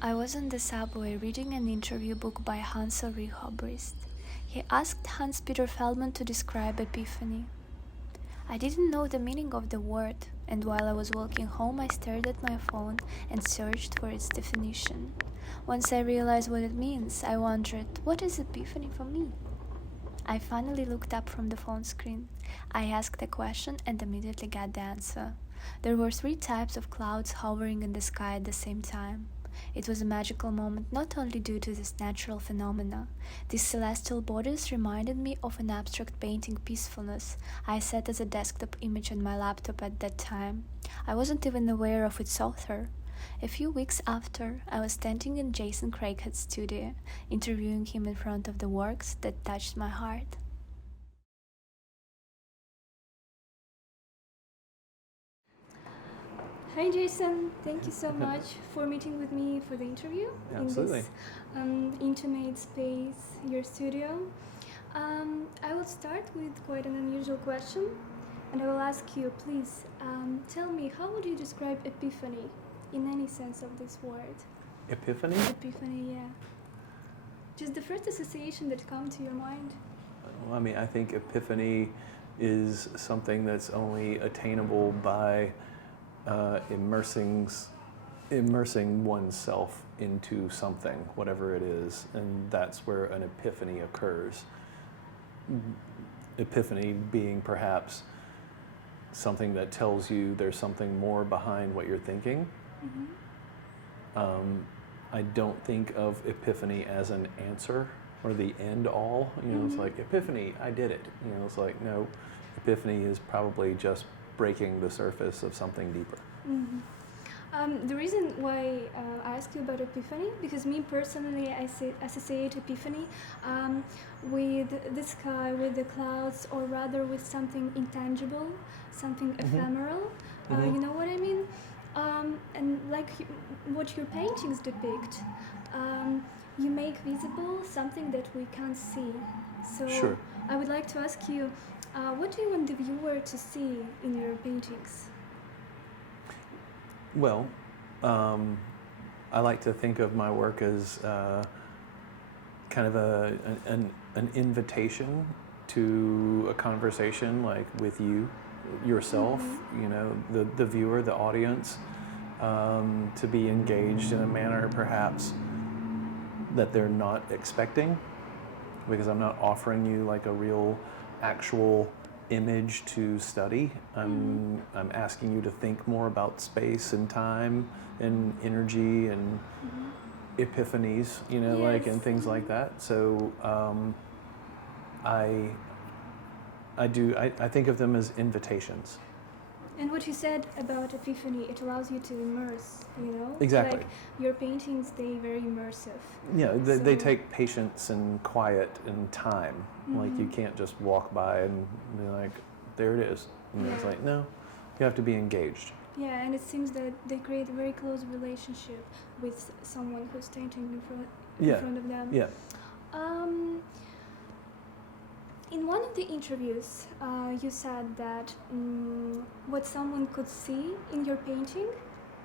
I was on the subway reading an interview book by Hans Ulrich Obrist. He asked Hans-Peter Feldman to describe Epiphany. I didn't know the meaning of the word, and while I was walking home I stared at my phone and searched for its definition. Once I realized what it means, I wondered, what is Epiphany for me? I finally looked up from the phone screen. I asked a question and immediately got the answer. There were 3 types of clouds hovering in the sky at the same time. It was a magical moment not only due to this natural phenomena. These celestial bodies reminded me of an abstract painting Peacefulness I set as a desktop image on my laptop at that time. I wasn't even aware of its author. A few weeks after, I was standing in Jason Craighead's studio, interviewing him in front of the works that touched my heart. Hi Jason, thank you so much for meeting with me for the interview. Absolutely. In this intimate space, your studio. I will start with quite an unusual question, and I will ask you, please, tell me, how would you describe Epiphany in any sense of this word? Epiphany? Epiphany, yeah. Just the first association that comes to your mind. Well, I mean, I think epiphany is something that's only attainable by immersing oneself into something, whatever it is, and that's where an epiphany occurs. Epiphany being perhaps something that tells you there's something more behind what you're thinking. Mm-hmm. I don't think of epiphany as an answer or the end all. It's like, epiphany, I did it. It's like, no, epiphany is probably just breaking the surface of something deeper. The reason why I asked you about Epiphany, because me personally, I associate Epiphany with the sky, with the clouds, or rather with something intangible, something ephemeral. You know what I mean? And like what your paintings depict, you make visible something that we can't see. So Sure. I would like to ask you, what do you want the viewer to see in your paintings? Well, I like to think of my work as kind of an invitation to a conversation, like with you, yourself, the viewer, the audience, to be engaged in a manner perhaps that they're not expecting, because I'm not offering you like a real actual image to study. I'm asking you to think more about space and time and energy and epiphanies, like, and things like that. So I think of them as invitations. And what you said about Epiphany, it allows you to immerse, Exactly. Like your paintings, they very immersive. Yeah, they take patience and quiet and time. Like, you can't just walk by and be like, there it is. And it's like, no, you have to be engaged. Yeah, and it seems that they create a very close relationship with someone who's standing in front of them. Yeah. In one of the interviews, you said that what someone could see in your painting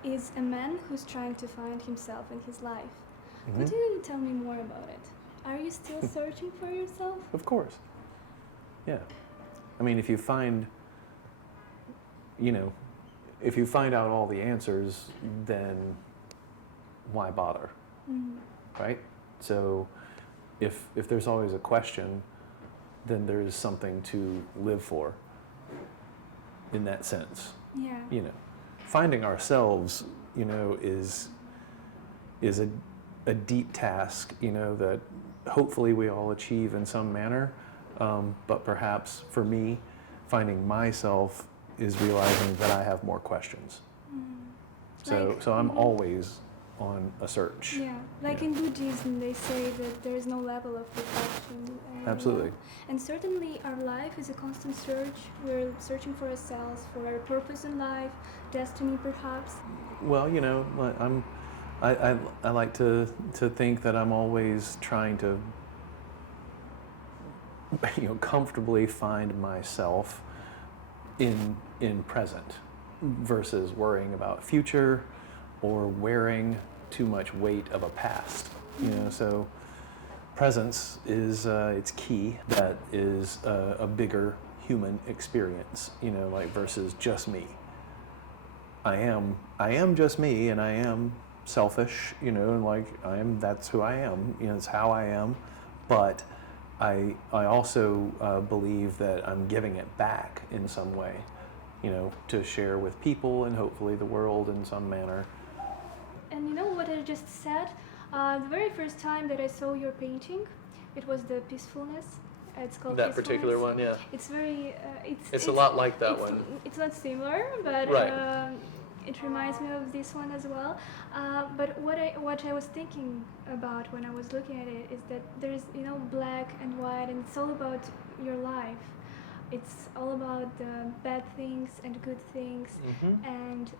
is a man who's trying to find himself in his life. Could you tell me more about it? Are you still searching for yourself? Of course. Yeah. I mean, if you find out all the answers, then why bother? Right? So if there's always a question, then there's something to live for in that sense. Yeah. Finding ourselves, is a deep task, that hopefully we all achieve in some manner. But perhaps for me, finding myself is realizing that I have more questions. So I'm always on a search. Yeah, like in Buddhism, they say that there is no level of perfection. Absolutely. And certainly our life is a constant search. We're searching for ourselves, for our purpose in life, destiny perhaps. Well, I like to think that I'm always trying to comfortably find myself in present versus worrying about future or wearing too much weight of a past. You know, so presence is it's key. That is a bigger human experience. You know, like versus just me. I am just me, and I am selfish. You know, and like that's who I am. You know, it's how I am. But I also believe that I'm giving it back in some way. You know, to share with people and hopefully the world in some manner. And you know what I just said? The very first time that I saw your painting, it was the peacefulness. It's called That peacefulness. particular one, yeah. It's very. It's a lot like that one. It's not similar, but Right. it reminds me of this one as well. But what I was thinking about when I was looking at it is that there's black and white, and it's all about your life. It's all about the bad things and good things, and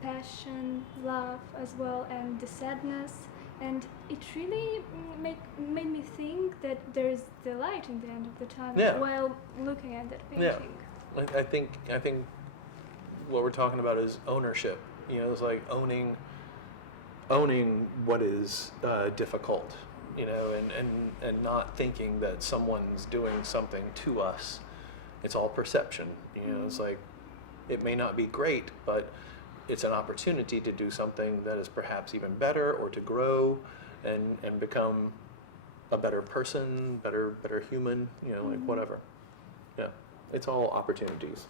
passion, love as well, and the sadness. And it really made me think that there's the light in the end of the tunnel while looking at that painting. Yeah, I think what we're talking about is ownership. You know, it's like owning what is difficult. You know, and not thinking that someone's doing something to us. It's all perception. You know, it's like it may not be great, but it's an opportunity to do something that is perhaps even better, or to grow and become a better person, better human, you know, like whatever. Yeah, it's all opportunities.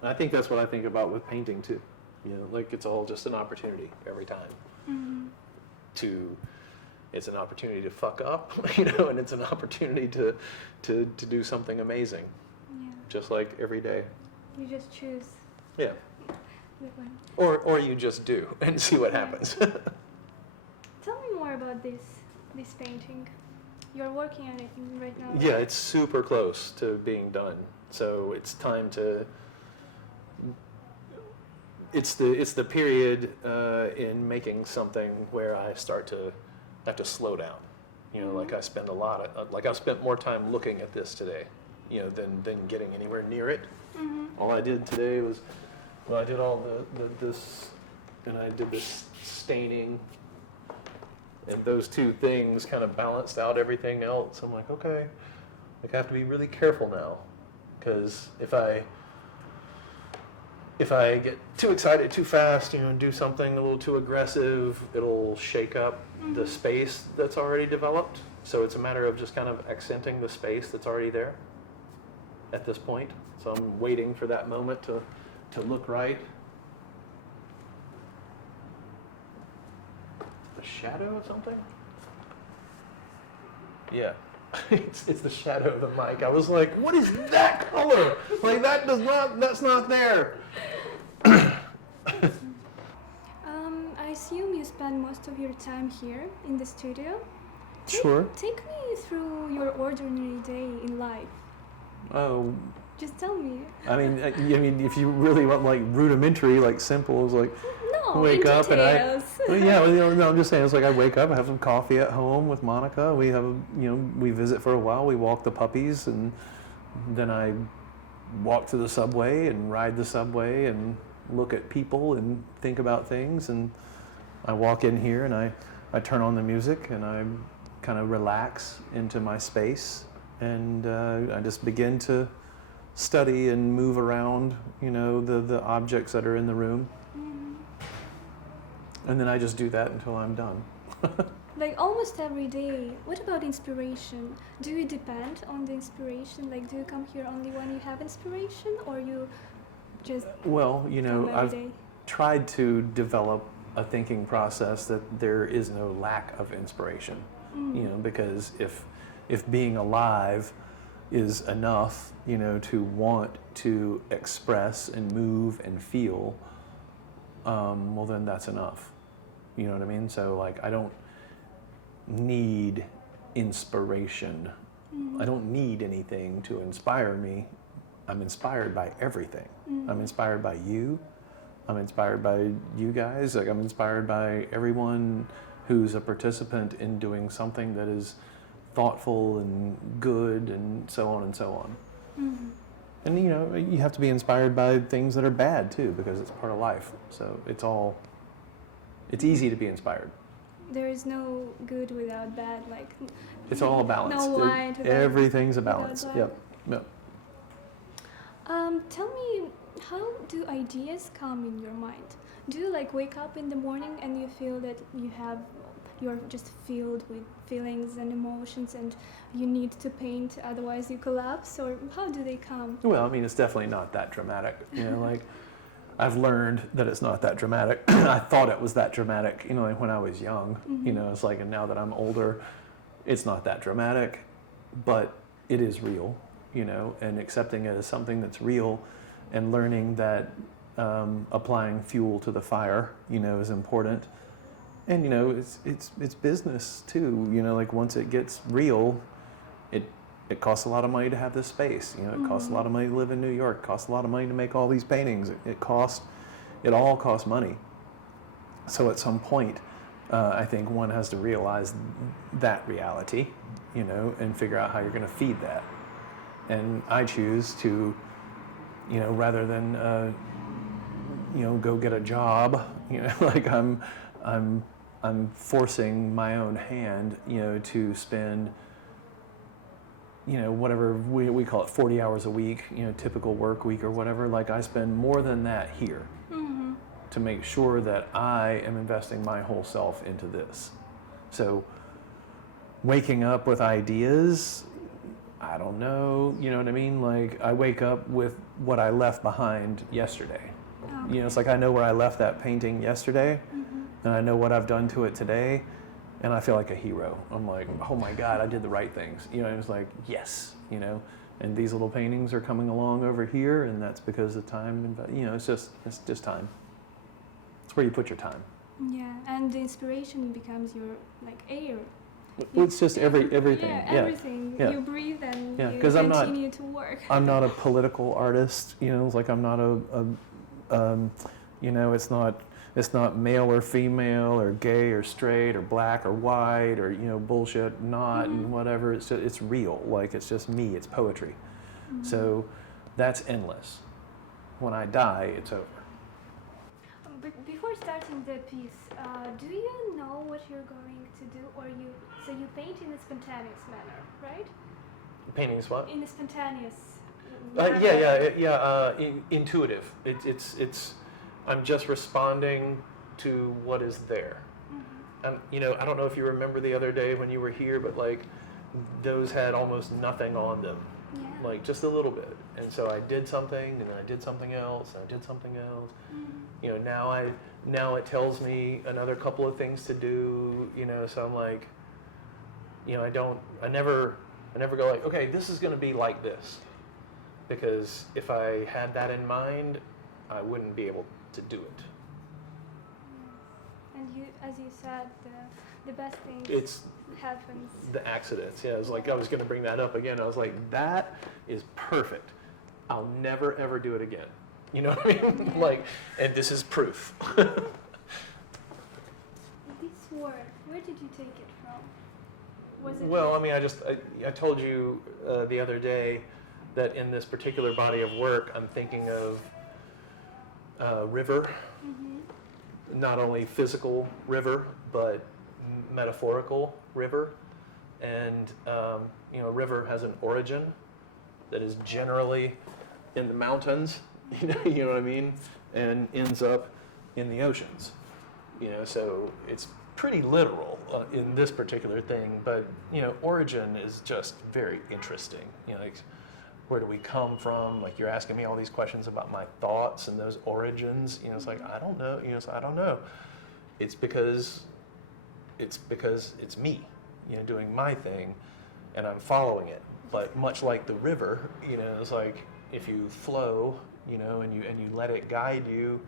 And I think that's what I think about with painting too. You know, like it's all just an opportunity every time. It's an opportunity to fuck up, you know, and it's an opportunity to do something amazing. Yeah. Just like every day. You just choose. Yeah. The one. Or you just do and see what happens. Tell me more about this painting. You're working on it right now. Yeah, it's super close to being done. So it's time to. It's the period in making something where I start to have to slow down. You know, like I spend I've spent more time looking at this today, you know, than getting anywhere near it. All I did today was, I did all this, and I did this staining, and those two things kind of balanced out everything else. I'm like, okay, like I have to be really careful now, because if I get too excited too fast, you know, and do something a little too aggressive, it'll shake up the space that's already developed. So it's a matter of just kind of accenting the space that's already there at this point. So I'm waiting for that moment to look right. The shadow of something? Yeah. It's the shadow of the mic. I was like, what is that color? Like that's not there. I assume you spend most of your time here in the studio. Sure. Take me through your ordinary day in life. Oh. Just tell me. I mean, if you really want like rudimentary, like simple, it's like wake up details. and I'm just saying, it's like I wake up, I have some coffee at home with Monica. We have, we visit for a while. We walk the puppies, and then I walk to the subway and ride the subway and look at people and think about things. And I walk in here and I turn on the music and I kind of relax into my space, and I just begin to study and move around, the objects that are in the room. And then I just do that until I'm done. Like almost every day. What about inspiration? Do you depend on the inspiration? Like, do you come here only when you have inspiration, or you just I've day? tried to develop a thinking process that there is no lack of inspiration. Because if being alive is enough, to want to express and move and feel, well, then that's enough. You know what I mean? So, like, I don't need inspiration. I don't need anything to inspire me. I'm inspired by everything. I'm inspired by you. I'm inspired by you guys. Like, I'm inspired by everyone who's a participant in doing something that is thoughtful and good, and so on and so on. And you have to be inspired by things that are bad too, because it's part of life. So it's all It's easy to be inspired. There is no good without bad, like It's all a balance. no light without, Everything's a balance. without Yep. Tell me, how do ideas come in your mind? Do you like wake up in the morning and you feel that you're just filled with feelings and emotions and you need to paint, otherwise you collapse, or how do they come? Well, I mean, it's definitely not that dramatic. Like I've learned that it's not that dramatic. I thought it was that dramatic, like when I was young. It's like, and now that I'm older, it's not that dramatic, but it is real, and accepting it as something that's real and learning that applying fuel to the fire, is important. And, it's business too, like once it gets real, it costs a lot of money to have this space. It costs a lot of money to live in New York. It costs a lot of money to make all these paintings. It all costs money. So at some point, I think one has to realize that reality, and figure out how you're going to feed that. And I choose to, rather than, go get a job, like I'm forcing my own hand, to spend, whatever we call it, 40 hours a week, typical work week or whatever. Like I spend more than that here to make sure that I am investing my whole self into this. So waking up with ideas, I don't know, you know what I mean? Like I wake up with what I left behind yesterday. Okay. It's like I know where I left that painting yesterday, and I know what I've done to it today, and I feel like a hero. I'm like, oh my God, I did the right things. And it's like, yes, and these little paintings are coming along over here, and that's because of time. It's just time. It's where you put your time. Yeah, and the inspiration becomes your like air. It's just everything. Yeah, everything. Yeah. You breathe and you 'cause continue to work. I'm not a political artist. It's like I'm not it's not male or female or gay or straight or black or white or bullshit not and whatever. It's real. Like it's just me. It's poetry. So that's endless. When I die, it's over. Before starting the piece, do you know what you're going to do, or you paint in a spontaneous manner, right? Paintings what? In a spontaneous. Intuitive. It's. I'm just responding to what is there. And I don't know if you remember the other day when you were here, but like those had almost nothing on them, like just a little bit. And so I did something, and then I did something else, and I did something else. Now it tells me another couple of things to do. So I'm like, I never go like, okay, this is going to be like this, because if I had that in mind, I wouldn't be able to do it. And as you said, the best things happens. The accidents, yeah. It's like I was going to bring that up again. I was like, that is perfect. I'll never ever do it again. You know what I mean? Yeah. Like, and this is proof. This work, where did you take it from? Was it? Well, I mean, I told you the other day that in this particular body of work, I'm thinking of river, not only physical river, but metaphorical river. And, river has an origin that is generally in the mountains, you know what I mean? And ends up in the oceans, so it's pretty literal in this particular thing, but, origin is just very interesting, like, where do we come from? Like you're asking me all these questions about my thoughts and those origins. It's like I don't know. So I don't know. It's because it's me, doing my thing, and I'm following it. But much like the river, it's like if you flow, and you let it guide you,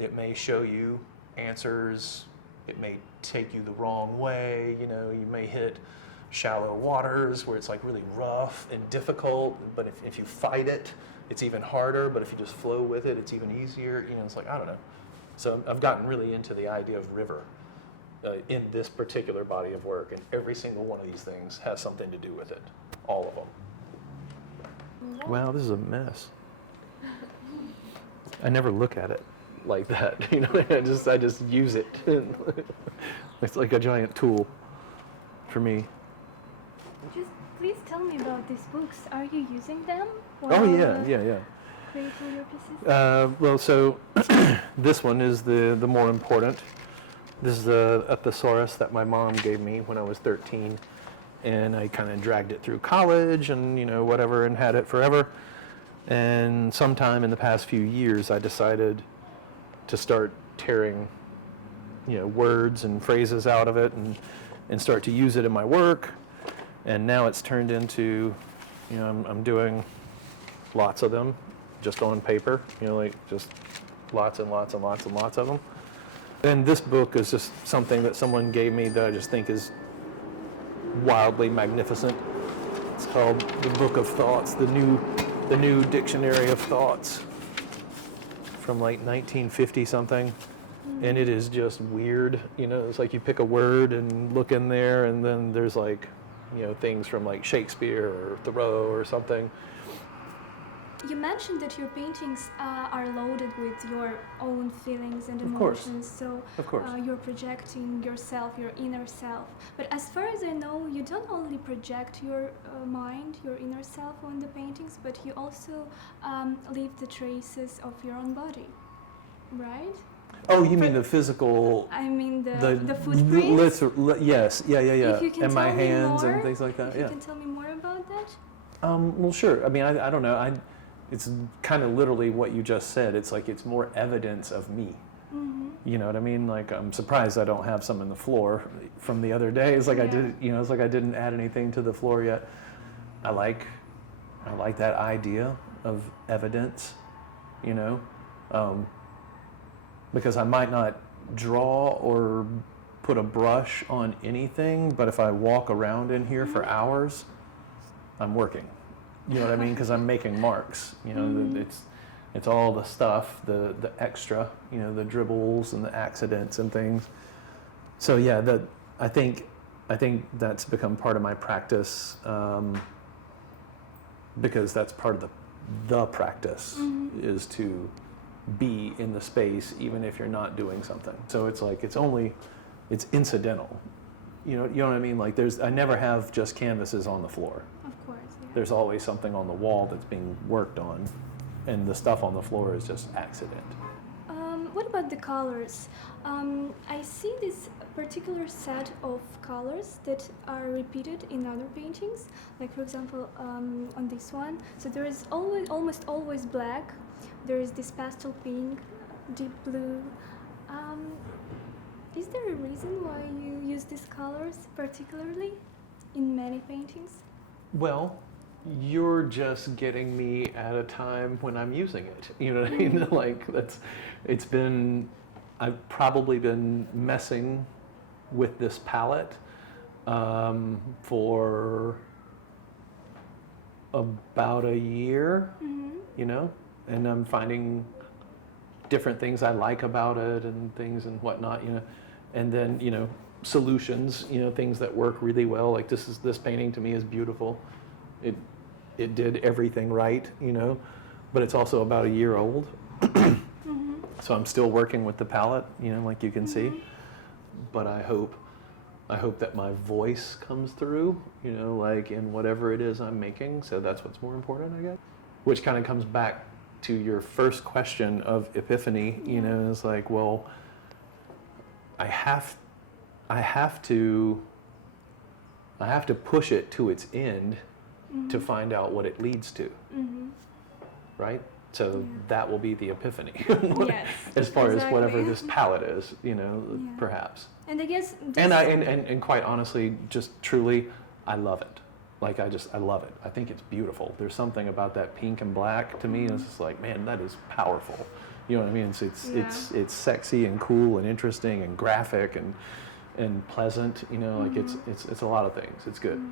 it may show you answers. It may take you the wrong way. You may hit shallow waters where it's like really rough and difficult, but if you fight it, it's even harder, but if you just flow with it, it's even easier. It's like, I don't know. So I've gotten really into the idea of river in this particular body of work, and every single one of these things has something to do with it, all of them. Wow, this is a mess. I never look at it. like that. You know, I just use it. It's like a giant tool for me. Just please tell me about these books. Are you using them? Oh yeah. Creating your pieces? Well, so this one is the more important. This is a thesaurus that my mom gave me when I was 13, and I kind of dragged it through college and, you know, whatever, and had it forever. And sometime in the past few years, I decided to start tearing, you know, words and phrases out of it and start to use it in my work. And now it's turned into, you know, I'm doing lots of them just on paper, you know, like just lots and lots and lots and lots of them. And this book is just something that someone gave me that I just think is wildly magnificent. It's called The Book of Thoughts, the new Dictionary of Thoughts from like 1950 something. And it is just weird, you know, it's like you pick a word and look in there, and then there's like, you know, things from like Shakespeare or Thoreau or something. You mentioned that your paintings are loaded with your own feelings and emotions. So you're projecting yourself, your inner self. But as far as I know, you don't only project your mind, your inner self on the paintings, but you also leave the traces of your own body, right? Oh, you mean the physical? I mean the footprints? Yes, yeah. If you can and my tell me hands more, and things like that. If you can tell me more about that? Well, sure. I mean, I don't know. It's kind of literally what you just said. It's like it's more evidence of me. Mm-hmm. You know what I mean? Like, I'm surprised I don't have some in the floor from the other day. It's like I did, you know, it's like I didn't add anything to the floor yet. I like that idea of evidence, you know, because I might not draw or put a brush on anything, but if I walk around in here for hours, I'm working. You know what I mean? Because I'm making marks. You know, it's all the stuff, the extra, you know, the dribbles and the accidents and things. So yeah, I think that's become part of my practice, because that's part of the practice is to be in the space even if you're not doing something. So it's like it's incidental. You know what I mean? Like I never have just canvases on the floor. Of course, yeah. There's always something on the wall that's being worked on, and the stuff on the floor is just accident. What about the colors? I see this particular set of colors that are repeated in other paintings. Like for example, on this one, so there is almost always black. There is this pastel pink, deep blue. Is there a reason why you use these colors particularly in many paintings? Well, you're just getting me at a time when I'm using it. You know what I mean? Like I've probably been messing with this palette for about a year, you know, and I'm finding different things I like about it and things and whatnot, you know, and then, you know, solutions, you know, things that work really well. Like this painting to me is beautiful. It did everything right, you know, but it's also about a year old. So I'm still working with the palette, you know, like you can see, but I hope that my voice comes through, you know, like in whatever it is I'm making. So that's what's more important, I guess, which kind of comes back to your first question of Epiphany, you know, is like, well, I have to push it to its end to find out what it leads to, right? So that will be the epiphany, Yes, as far as whatever this palette is, you know, perhaps. And I guess, and quite honestly, just truly, I love it. Like I love it. I think it's beautiful. There's something about that pink and black to me. It's just like, man, that is powerful. You know what I mean? It's sexy and cool and interesting and graphic and pleasant. You know, like it's a lot of things. It's good.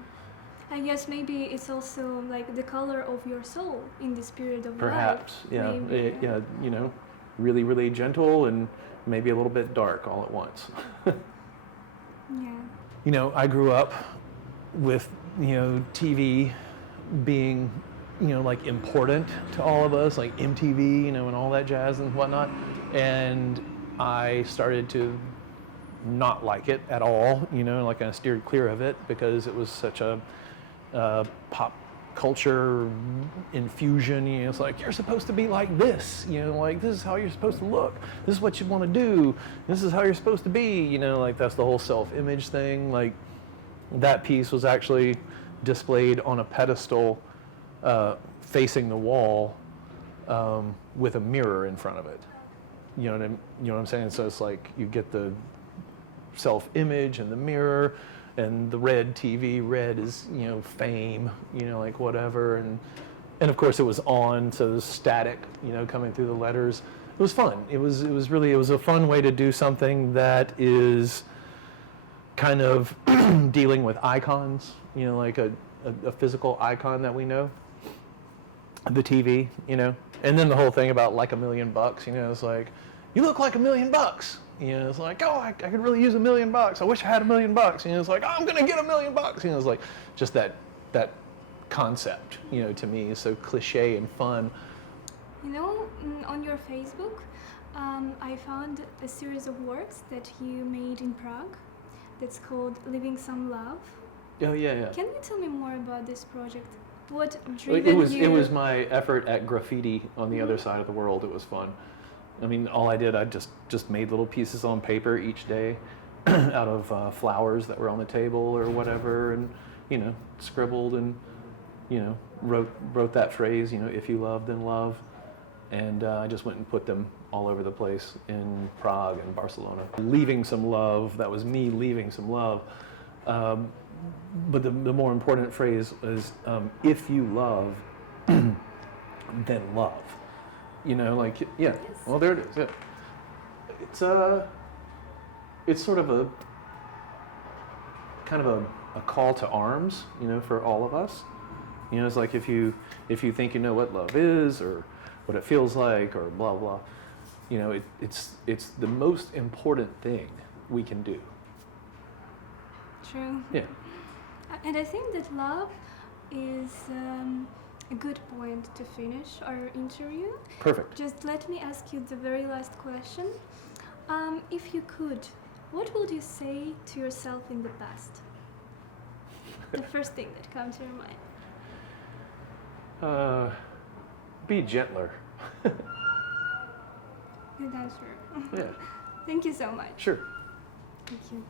I guess maybe it's also like the color of your soul in this period of Perhaps, life. yeah, yeah. You know, really, really gentle and maybe a little bit dark all at once. Yeah. You know, I grew up with, you know, TV being, like important to all of us, like MTV, and all that jazz and whatnot. And I started to not like it at all, like I steered clear of it because it was such a pop culture infusion. It's like, you're supposed to be like this, like this is how you're supposed to look. This is what you want to do. This is how you're supposed to be, like that's the whole self-image thing. Like that piece was actually displayed on a pedestal facing the wall with a mirror in front of it. You know what I'm saying? So it's like you get the self-image and the mirror, and the red TV. Red is fame, like whatever, and of course it was on, so it was static, coming through the letters. It was fun. It was a fun way to do something that is kind of dealing with icons, like a physical icon that we know, the TV, and then the whole thing about like $1 million, it's like, you look like $1 million. It's like, oh, I could really use $1 million. I wish I had $1 million. It's like, oh, I'm gonna get $1 million. It's like just that concept, to me is so cliche and fun. On your Facebook, I found a series of works that you made in Prague that's called Living Some Love. Oh, yeah. Can you tell me more about this project? What It was my effort at graffiti on the other side of the world. It was fun. I mean, all I did, I just made little pieces on paper each day out of flowers that were on the table or whatever, and scribbled and wrote that phrase, if you love, then love, and I just went and put them all over the place in Prague and Barcelona. Leaving some love, that was me leaving some love. But the more important phrase is, if you love, then love. Like, yeah. Well, there it is. Yeah. It's sort of a kind of a call to arms, for all of us. It's like if you think you know what love is or what it feels like or blah blah, it's the most important thing we can do. True. Yeah. And I think that love is a good point to finish our interview. Perfect. Just let me ask you the very last question. If you could, what would you say to yourself in the past? The first thing that comes to your mind. Be gentler. Good answer. Yeah. Thank you so much. Sure. Thank you.